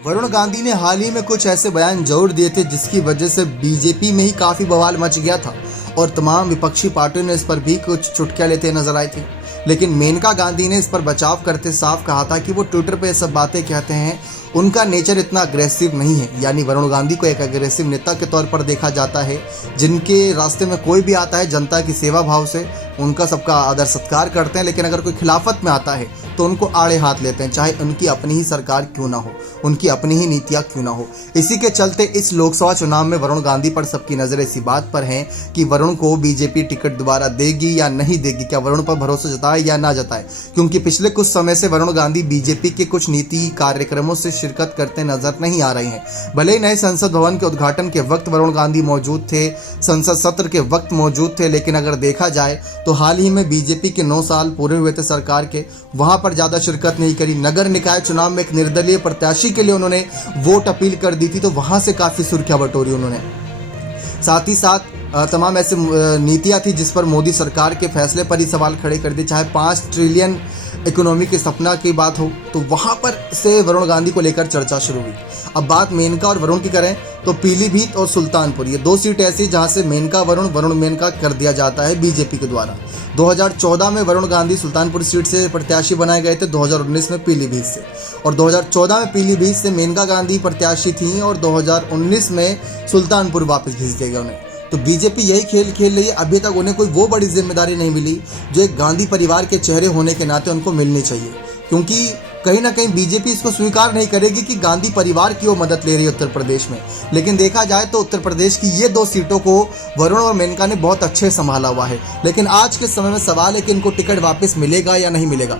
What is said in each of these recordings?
वरुण गांधी ने हाल ही में कुछ ऐसे बयान जरूर दिए थे जिसकी वजह से बीजेपी में ही काफी बवाल मच गया था और तमाम विपक्षी पार्टियों ने इस पर भी कुछ चुटकियां लेते नजर आई थी। लेकिन मेनका गांधी ने इस पर बचाव करते साफ कहा था कि वो ट्विटर पे सब बातें कहते हैं, उनका नेचर इतना अग्रेसिव नहीं है। यानी वरुण गांधी को एक अग्रेसिव नेता के तौर पर देखा जाता है, जिनके रास्ते में कोई भी आता है जनता की सेवा भाव से उनका सबका आदर सत्कार करते हैं, लेकिन अगर कोई खिलाफत में आता है तो उनको आड़े हाथ लेते हैं, चाहे उनकी अपनी ही सरकार क्यों ना हो, उनकी अपनी ही नीतियां क्यों ना हो। इसी के चलते इस लोकसभा चुनाव में वरुण गांधी पर सबकी नजर इसी बात पर है कि वरुण को बीजेपी टिकट दोबारा देगी या नहीं देगी, क्या वरुण पर भरोसा जताए या ना जताए। क्योंकि पिछले कुछ समय से वरुण गांधी बीजेपी के कुछ नीति कार्यक्रमों से शिरकत करते नजर नहीं आ रहे हैं। भले ही नए संसद भवन के उद्घाटन के वक्त वरुण गांधी मौजूद थे, संसद सत्र के वक्त मौजूद थे, लेकिन अगर देखा जाए तो हाल ही में बीजेपी के 9 साल पूरे हुए थे सरकार के, वहां पर ज्यादा शिरकत नहीं करी। नगर निकाय चुनाव में एक निर्दलीय प्रत्याशी के लिए उन्होंने वोट अपील कर दी थी, तो वहां से काफी सुर्खियां बटोरी उन्होंने। साथ ही साथ तमाम ऐसे नीतियां थी जिस पर मोदी सरकार के फैसले पर ही सवाल खड़े कर दिए, चाहे 5 ट्रिलियन इकोनॉमी के सपना की बात हो, तो वहां पर से वरुण गांधी को लेकर चर्चा शुरू हुई। अब बात मेनका और वरुण की करें तो पीलीभीत और सुल्तानपुर, ये 2 सीट ऐसी जहां से मेनका वरुण, वरुण मेनका कर दिया जाता है बीजेपी के द्वारा। 2014 में वरुण गांधी सुल्तानपुर सीट से प्रत्याशी बनाए गए थे, 2019 में पीलीभीत से, और 2014 में पीलीभीत से मेनका गांधी प्रत्याशी थी और 2019 में सुल्तानपुर वापस भेज दिया गया उन्हें। तो बीजेपी यही खेल खेल रही है। अभी तक उन्हें कोई वो बड़ी जिम्मेदारी नहीं मिली जो एक गांधी परिवार के चेहरे होने के नाते उनको मिलनी चाहिए, क्योंकि कहीं ना कहीं बीजेपी इसको स्वीकार नहीं करेगी कि गांधी परिवार की वो मदद ले रही है उत्तर प्रदेश में। लेकिन देखा जाए तो उत्तर प्रदेश की ये 2 सीटों को वरुण और मेनका ने बहुत अच्छे संभाला हुआ है। लेकिन आज के समय में सवाल है कि इनको टिकट वापस मिलेगा या नहीं मिलेगा,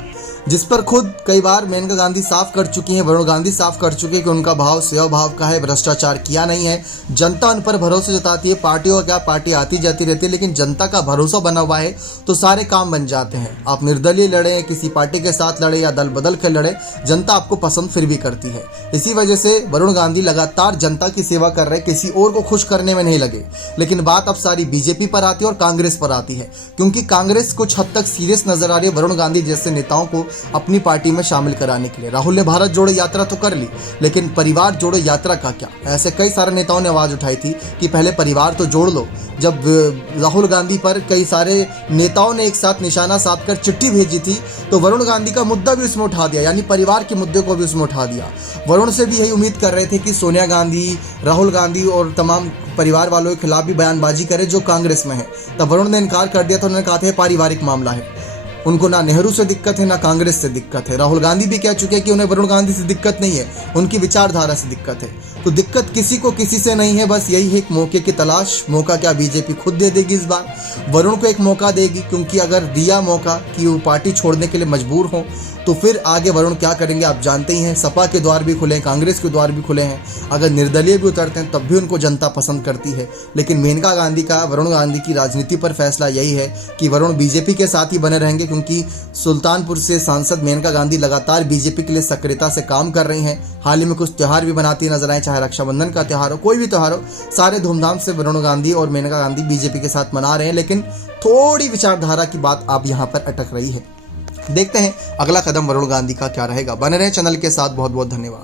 जिस पर खुद कई बार मेनका गांधी साफ कर चुकी हैं, वरुण गांधी साफ कर चुके हैं कि उनका भाव सेवा भाव का है, भ्रष्टाचार किया नहीं है। जनता उन पर भरोसा जताती है, पार्टियों का क्या, पार्टी आती जाती रहती है, लेकिन जनता का भरोसा बना हुआ है तो सारे काम बन जाते हैं। आप निर्दलीय लड़े, किसी पार्टी के साथ लड़े या दल बदल कर लड़े, जनता आपको पसंद फिर भी करती है। इसी वजह से वरुण गांधी लगातार जनता की सेवा कर रहे, किसी और को खुश करने में नहीं लगे। लेकिन बात अब सारी बीजेपी पर आती है और कांग्रेस पर आती है, क्योंकि कांग्रेस कुछ हद तक सीरियस नजर आ रही है वरुण गांधी जैसे नेताओं को अपनी पार्टी में शामिल कराने के लिए। राहुल ने भारत जोड़ो यात्रा तो कर ली, लेकिन परिवार जोड़ो यात्रा का क्या? ऐसे कई सारे नेताओं ने आवाज उठाई थी कि पहले परिवार तो जोड़ लो। जब राहुल गांधी पर कई सारे नेताओं ने एक साथ निशाना साधकर चिट्ठी भेजी थी, तो वरुण गांधी का मुद्दा भी उसमें उठा दिया, यानी परिवार के मुद्दे को भी उसमें उठा दिया। वरुण से भी यही उम्मीद कर रहे थे कि सोनिया गांधी, राहुल गांधी और तमाम परिवार वालों के खिलाफ भी बयानबाजी करे जो कांग्रेस में है। तब वरुण ने इनकार कर दिया था, उन्होंने कहा था पारिवारिक मामला है, उनको ना नेहरू से दिक्कत है ना कांग्रेस से दिक्कत है। राहुल गांधी भी कह चुके हैं कि उन्हें वरुण गांधी से दिक्कत नहीं है, उनकी विचारधारा से दिक्कत है। तो दिक्कत किसी को किसी से नहीं है, बस यही है एक मौके की तलाश। मौका क्या बीजेपी खुद दे देगी इस बार? वरुण को एक मौका देगी, क्योंकि अगर दिया मौका कि वो पार्टी छोड़ने के लिए मजबूर हो तो फिर आगे वरुण क्या करेंगे आप जानते ही हैं। सपा के द्वार भी खुले हैं, कांग्रेस के द्वार भी खुले हैं, अगर निर्दलीय भी उतरते हैं तब भी उनको जनता पसंद करती है। लेकिन मेनका गांधी का, वरुण गांधी की राजनीति पर फैसला यही है कि वरुण बीजेपी के साथ ही बने रहेंगे, क्योंकि सुल्तानपुर से सांसद मेनका गांधी लगातार बीजेपी के लिए सक्रियता से काम कर रही हैं। हाल ही में कुछ त्यौहार भी बनाती नजर आए, चाहे रक्षाबंधन का त्यौहार हो, कोई भी त्यौहार हो, सारे धूमधाम से वरुण गांधी और मेनका गांधी बीजेपी के साथ मना रहे हैं। लेकिन थोड़ी विचारधारा की बात अब यहाँ पर अटक रही है। देखते हैं अगला कदम वरुण गांधी का क्या रहेगा। बने रहे चैनल के साथ। बहुत बहुत धन्यवाद।